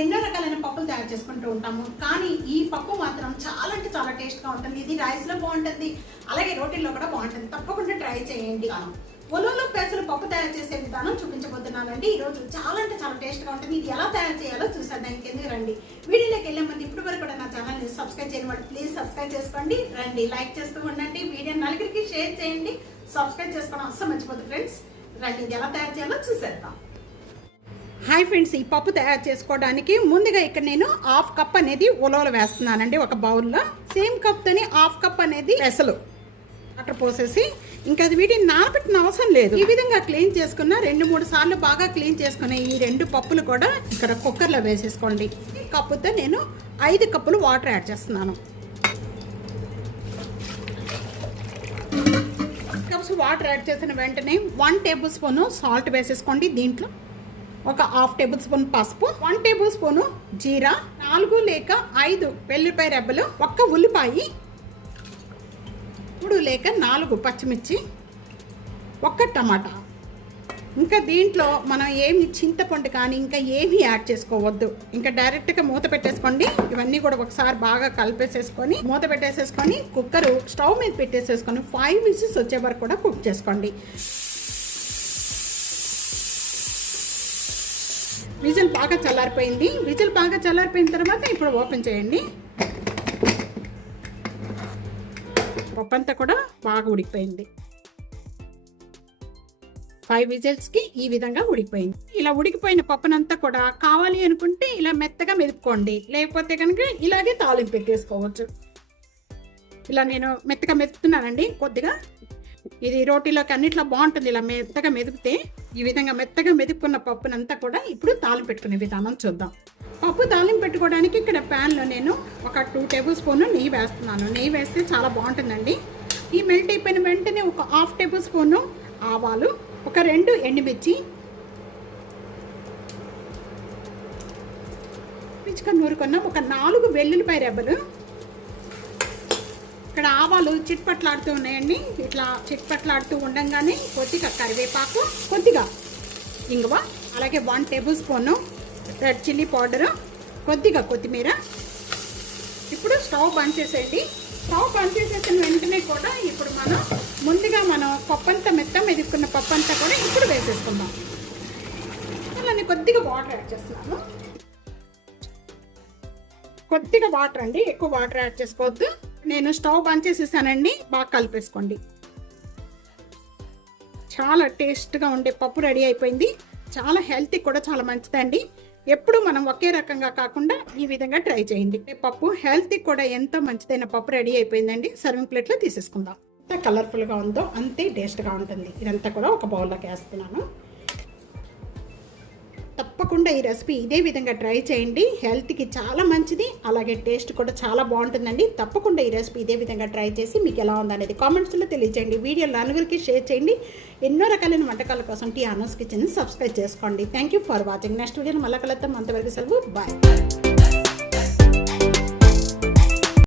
ఎన్నో రకాలైన పప్పులు తయారు చేసుకుంటూ ఉంటాము. కానీ ఈ పప్పు మాత్రం చాలా అంటే చాలా టేస్ట్గా ఉంటుంది. ఇది రైస్లో బాగుంటుంది. అలాగే రోటీల్లో కూడా బాగుంటుంది. తప్పకుండా ట్రై చేయండి. ఒలువలో పెసలు పప్పు తయారు చేసే విధానం చూపించబోతున్నానండి. ఈరోజు చాలా అంటే చాలా టేస్ట్గా ఉంటుంది. ఇది ఎలా తయారు చేయాలో చూసేద్దాం. ఇంకెందుకు రండి. వీడియోలోకి వెళ్ళే ముందు ఇప్పటి వరకు కూడా నా ఛానల్ని సబ్స్క్రైబ్ చేయని వాళ్ళు ప్లీజ్ సబ్స్క్రైబ్ చేసుకోండి. రండి లైక్ చేస్తూ ఉండండి. వీడియో నలుగురికి షేర్ చేయండి. సబ్స్క్రైబ్ చేసుకోవడం అస్సలు మర్చిపోద్దు ఫ్రెండ్స్. రండి ఇది ఎలా తయారు చేయాలో చూసేద్దాం. హాయ్ ఫ్రెండ్స్ ఈ పప్పు తయారు చేసుకోవడానికి ముందుగా ఇక్కడ నేను హాఫ్ కప్ అనేది ఉలవలు వేస్తున్నానండి ఒక బౌల్లో. సేమ్ కప్తోని హాఫ్ కప్ అనేది పెసలు వాటర్ పోసేసి. ఇంకా అది వీటిని నానబెట్టిన అవసరం లేదు. ఈ విధంగా క్లీన్ చేసుకున్న రెండు మూడు సార్లు బాగా క్లీన్ చేసుకున్న ఈ రెండు పప్పులు కూడా ఇక్కడ కుక్కర్లో వేసేసుకోండి. కప్పుతో నేను ఐదు కప్పులు వాటర్ యాడ్ చేస్తున్నాను. కప్స్ వాటర్ యాడ్ చేసిన వెంటనే వన్ టేబుల్ స్పూన్ సాల్ట్ వేసేసుకోండి దీంట్లో. ఒక హాఫ్ టేబుల్ స్పూన్ పసుపు వన్ టేబుల్ స్పూన్ జీరా నాలుగు లేక ఐదు వెల్లిపాయ రెబ్బలు ఒక్క ఉల్లిపాయ మూడు లేక నాలుగు పచ్చిమిర్చి ఒక్క టమాటా. ఇంకా దీంట్లో మనం ఏమి చింతపండు కానీ ఇంకా ఏమీ యాడ్ చేసుకోవద్దు. ఇంకా డైరెక్ట్గా మూత పెట్టేసుకోండి. ఇవన్నీ కూడా ఒకసారి బాగా కలిపేసేసుకొని మూత పెట్టేసేసుకొని కుక్కరు స్టవ్ మీద పెట్టేసేసుకొని ఫైవ్ విజిల్స్ వచ్చే వరకు కూడా కుక్ చేసుకోండి. విజిల్ బాగా చల్లారిపోయింది. విజిల్ బాగా చల్లారిపోయిన తర్వాత ఇప్పుడు ఓపెన్ చేయండి. పప్పంతా అంతా కూడా బాగా ఉడికిపోయింది. ఫైవ్ విజిల్స్కి ఈ విధంగా ఉడికిపోయింది. ఇలా ఉడికిపోయిన పప్పునంతా కూడా కావాలి అనుకుంటే ఇలా మెత్తగా మెదుపుకోండి. లేకపోతే కనుక ఇలాగే తాలింపు పెట్టేసుకోవచ్చు. ఇలా నేను మెత్తగా మెతుకుతున్నానండి కొద్దిగా ఇది రోటీలోకి అన్నిట్లో బాగుంటుంది. ఇలా మెత్తగా మెదిపితే ఈ విధంగా మెత్తగా మెదుపుకున్న పప్పునంతా కూడా ఇప్పుడు తాలింపు పెట్టుకునే విధానం చూద్దాం. పప్పు తాలింపు పెట్టుకోవడానికి ఇక్కడ ప్యాన్లో నేను ఒక టూ టేబుల్ స్పూన్ నెయ్యి వేస్తున్నాను. నెయ్యి వేస్తే చాలా బాగుంటుందండి. ఈ మెల్ట్ అయిపోయిన వెంటనే ఒక హాఫ్ టేబుల్ స్పూను ఆవాలు ఒక రెండు ఎండుమిర్చి పిచ్చుక నూరుకున్న ఒక నాలుగు వెల్లుల్లిపాయ రెబ్బలు ఇక్కడ ఆవాలు చిట్పట్లాడుతూ ఉన్నాయండి. ఇట్లా చిట్పట్లాడుతూ ఉండంగానే కొద్దిగా కరివేపాకు కొద్దిగా ఇంగువ అలాగే one tablespoon red chilli powder కొద్దిగా కొత్తిమీర. ఇప్పుడు స్టవ్ బంద్ చేసేయండి. స్టవ్ బంద్ చేసేసిన వెంటనే కూడా ఇప్పుడు మనం ముందుగా మనం పప్పు అంతా మెదుకున్న పప్పంతా పప్పు అంతా కూడా ఇప్పుడు వేసేసుకుందాం. అలానే కొద్దిగా వాటర్ యాడ్ చేస్తున్నాను. కొద్దిగా వాటర్ అండి ఎక్కువ వాటర్ యాడ్ చేసుకోవద్దు. నేను స్టవ్ బంద్ చేసేసానండి బాగా కలిపేసుకోండి. చాలా టేస్ట్గా ఉండే పప్పు రెడీ అయిపోయింది. చాలా హెల్తీ కూడా చాలా మంచిదండి. ఎప్పుడు మనం ఒకే రకంగా కాకుండా ఈ విధంగా ట్రై చేయండి. పప్పు హెల్తీ కూడా ఎంతో మంచిదైన పప్పు రెడీ అయిపోయిందండి. సర్వింగ్ ప్లేట్లో తీసేసుకుందాం. ఎంత కలర్ఫుల్గా ఉందో అంతే టేస్ట్గా ఉంటుంది. ఇదంతా కూడా ఒక బౌల్లోకి వేస్తున్నాను. తప్పకుండా ఈ రెసిపీ ఇదే విధంగా ట్రై చేయండి. హెల్త్కి చాలా మంచిది. అలాగే టేస్ట్ కూడా చాలా బాగుంటుందండి. తప్పకుండా ఈ రెసిపీ ఇదే విధంగా ట్రై చేసి మీకు ఎలా ఉందనేది కామెంట్స్లో తెలియజేయండి వీడియో నలుగురికి షేర్ చేయండి. ఎన్నో రకాలైన వంటకాల కోసం టీ అనౌస్ కిచెన్ సబ్స్క్రైబ్ చేసుకోండి. Thank you for watching next వీడియోని మళ్ళీ కలుద్దాం. అంతవరకు సెలవు. బాయ్